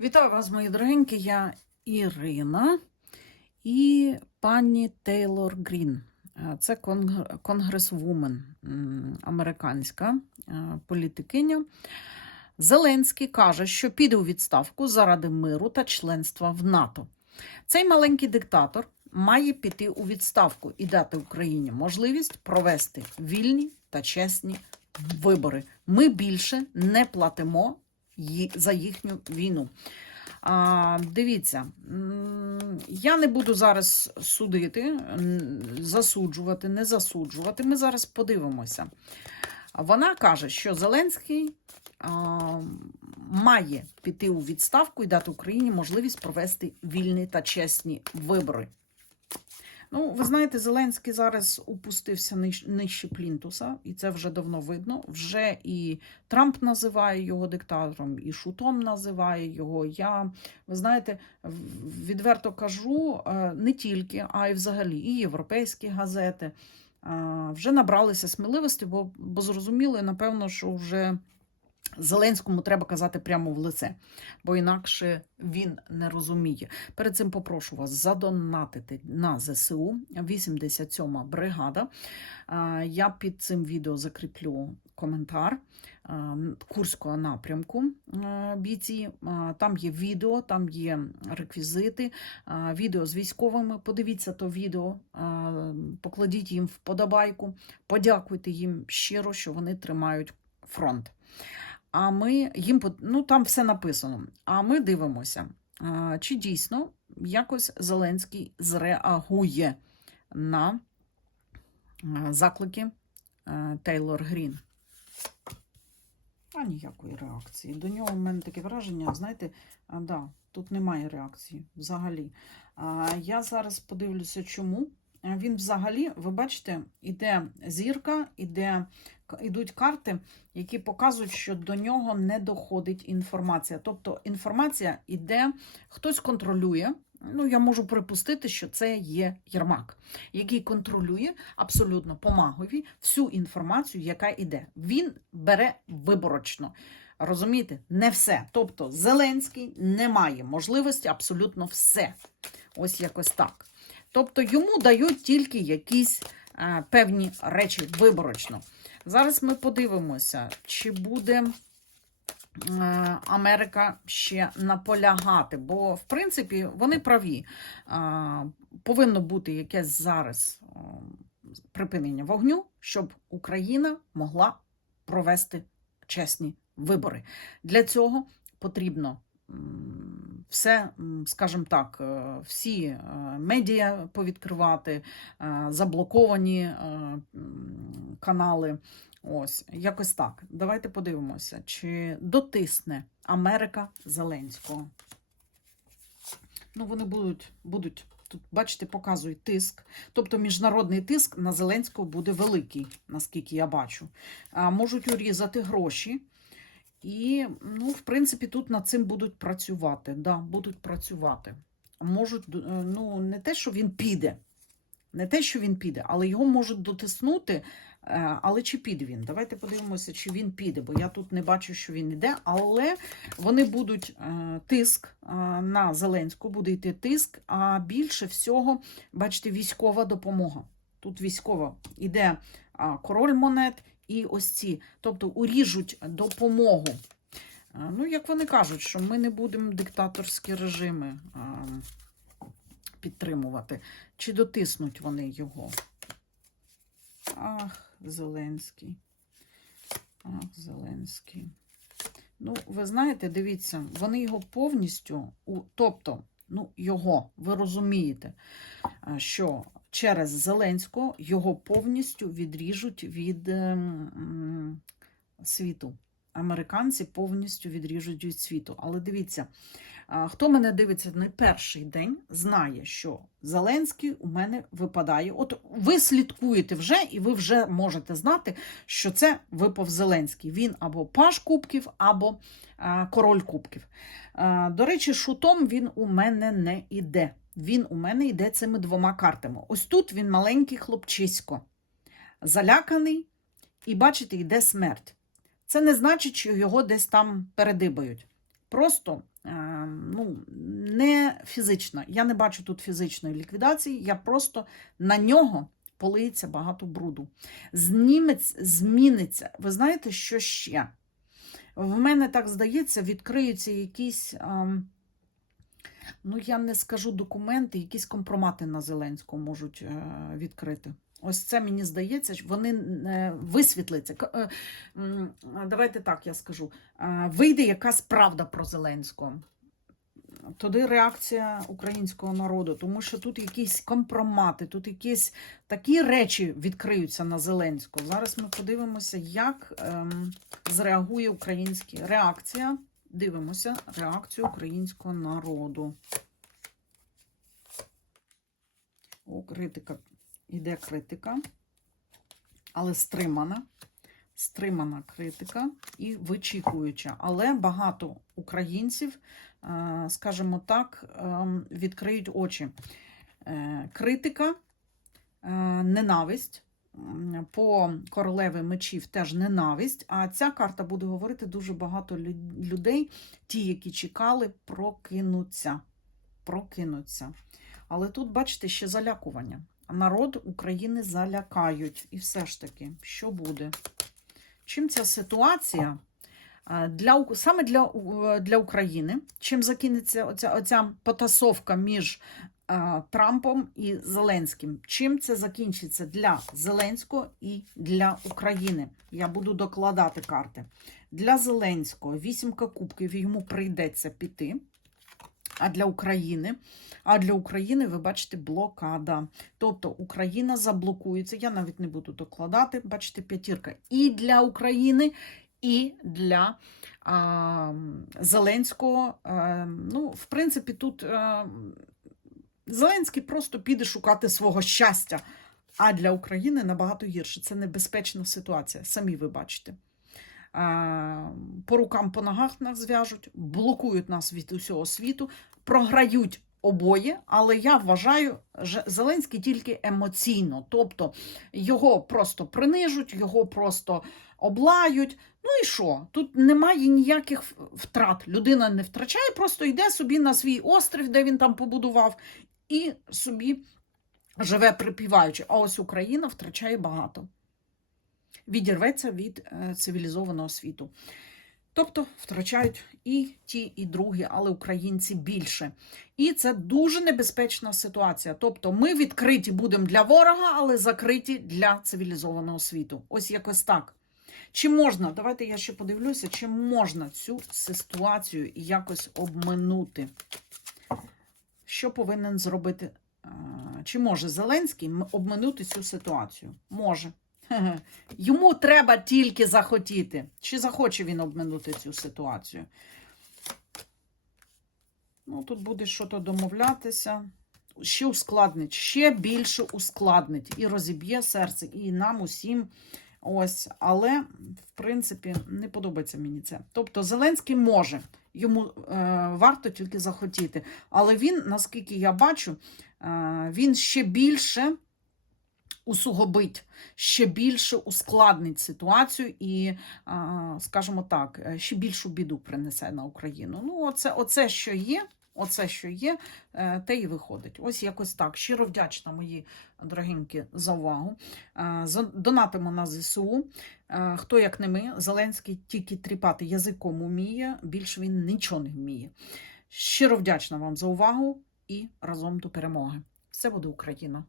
Вітаю вас, мої дорогенькі. Я Ірина і пані Тейлор Грін. Е, Це конгресвумен американська е, політикиня. Зеленський каже, що піде у відставку заради миру та членства в НАТО. Цей маленький диктатор має піти у відставку і дати Україні можливість провести вільні та чесні вибори. Ми більше не платимо за їхню війну. А, дивіться, я не буду зараз судити, засуджувати, не засуджувати. Ми зараз подивимося. Вона каже, що Зеленський а, має піти у відставку і дати Україні можливість провести вільні та чесні вибори. Ну, ви знаєте, Зеленський зараз упустився ниж, нижче Плінтуса, і це вже давно видно. Вже і Трамп називає його диктатором, і Шутом називає його. Я, ви знаєте, відверто кажу, е, не тільки, а й взагалі, і європейські газети е, вже набралися сміливості, бо, бо зрозуміли, напевно, що вже. Зеленському треба казати прямо в лице, бо інакше він не розуміє. Перед цим попрошу вас задонатити на ЗСУ 87 бригада. Я під цим відео закріплю коментар Курського напрямку бійці. Там є відео, там є реквізити, відео з військовими. Подивіться то відео, покладіть їм вподобайку, подякуйте їм щиро, що вони тримають фронт. А ми їм ну там все написано. А ми дивимося, чи дійсно якось Зеленський зреагує на заклики Тейлор Грін. А ніякої реакції. До нього в мене таке враження, знаєте, да, тут немає реакції взагалі. Я зараз подивлюся, чому. А Він взагалі, ви бачите, іде зірка, іде, ідуть карти, які показують, що до нього не доходить інформація. Тобто інформація іде, хтось контролює. Ну, я можу припустити, що це є Єрмак, який контролює абсолютно по магові всю інформацію, яка йде. Він бере виборочно. Розумієте, не все. Тобто Зеленський не має можливості абсолютно все. Ось якось так. Тобто йому дають тільки якісь е, певні речі виборочно. Зараз ми подивимося, чи буде е, Америка ще наполягати, бо, в принципі, вони праві. Е, Повинно бути якесь зараз е, припинення вогню, щоб Україна могла провести чесні вибори. Для цього потрібно все, скажімо так, е, всі е, медіа повідкривати, е, заблоковані канали. Ось, якось так. Давайте подивимося, чи дотисне Америка Зеленського. Ну, вони будуть, будуть тут, бачите, показують тиск. Тобто міжнародний тиск на Зеленського буде великий, наскільки я бачу. А, можуть урізати гроші. І, ну, в принципі, тут над цим будуть працювати. Да, будуть працювати. Можуть, е, ну, не те, що він піде, не те, що він піде, але його можуть дотиснути. Е, Але чи піде він? Давайте подивимося, чи він піде, бо я тут не бачу, що він іде. Але вони будуть е, тиск на Зеленську, буде йти тиск, а більше всього, бачите, військова допомога. Тут військова іде король монет і ось ці. Тобто уріжуть допомогу. Ну, як вони кажуть, що ми не будемо диктаторські режими підтримувати. Чи дотиснуть вони його? Ах, Зеленський. Ах, Зеленський. Ну, ви знаєте, дивіться, вони його повністю, тобто, ну, його, ви розумієте, що через Зеленського його повністю відріжуть від ем, світу. Американці повністю відріжуть від світу. Але дивіться, хто мене дивиться не перший день, знає, що Зеленський у мене випадає. От ви слідкуєте вже, і ви вже можете знати, що це випав Зеленський. Він або Паш Кубків, або Король Кубків. До речі, шутом він у мене не іде. Він у мене йде цими двома картами. Ось тут він маленький хлопчисько, заляканий, і бачите, йде смерть. Це не значить, що його десь там передибають. Просто е, ну, не фізична. Я не бачу тут фізичної ліквідації, я просто на нього полиється багато бруду. Зніметься, зміниться. Ви знаєте, що ще? В мене так здається, відкриються якісь. Ну, я не скажу документи, якісь компромати на Зеленського можуть е, відкрити. Ось це мені здається, що вони е, висвітляться. К- е, Давайте так я скажу. Вийде якась правда про Зеленського. Тоді реакція українського народу, тому що тут якісь компромати, тут якісь такі речі відкриються на Зеленського. Зараз ми подивимося, як ем, зреагує український реакція. Дивимося реакцію українського народу. О, критика. Іде критика, але стримана. Стримана критика і вичікуюча. Але багато українців, е, скажімо так, ем, відкриють очі. Е, Критика, е, ненависть. По королеви мечів теж ненависть. А ця карта буде говорити дуже багато людей, ті, які чекали, прокинуться. Прокинуться. Але тут, бачите, ще залякування. Народ України залякають. І все ж таки, що буде? Чим ця ситуація е, для, саме для, для України, чим закинеться оця, оця потасовка між е, Трампом і Зеленським? Чим це закінчиться для Зеленського і для України? Я буду докладати карти. Для Зеленського вісімка кубків йому прийдеться піти. А для України, а для України, ви бачите, блокада. Тобто Україна заблокується. Я навіть не буду докладати, бачите, п'ятірка. І для України, і для а, Зеленського. А, ну, в принципі, тут а, Зеленський просто піде шукати свого щастя. А для України набагато гірше. Це небезпечна ситуація. Самі ви бачите. По рукам, по ногах нас зв'яжуть, блокують нас від усього світу, програють обоє, але я вважаю, що Зеленський тільки емоційно. Тобто його просто принижуть, його просто облають. Ну і що? Тут немає ніяких втрат. Людина не втрачає, просто йде собі на свій острів, де він там побудував, і собі живе припіваючи. А ось Україна втрачає багато. Відірветься від е, цивілізованого світу. Тобто втрачають і ті, і другі, але українці більше. І це дуже небезпечна ситуація. Тобто ми відкриті будемо для ворога, але закриті для цивілізованого світу. Ось якось так. Чи можна, давайте я ще подивлюся, чи можна цю ситуацію якось обминути? Що повинен зробити? е, Чи може Зеленський обминути цю ситуацію? Може. Йому треба тільки захотіти. Чи захоче він обминути цю ситуацію? Ну, тут буде щось домовлятися. Ще ускладнить, ще більше ускладнить і розіб'є серце, і нам усім. Ось, але, в принципі, не подобається мені це. Тобто, Зеленський може, йому е, варто тільки захотіти. Але він, наскільки я бачу, е, він ще більше усугубить, ще більше ускладнить ситуацію і, е, скажімо так, е, ще більшу біду принесе на Україну. Ну, оце, оце що є. Оце, що є, е, те і виходить. Ось якось так. Щиро вдячна, мої дорогенькі, за увагу. Е, Донатимо на ЗСУ. Е, Хто як не ми, Зеленський тільки тріпати язиком уміє, більше він нічого не вміє. Щиро вдячна вам за увагу і разом до перемоги. Все буде Україна!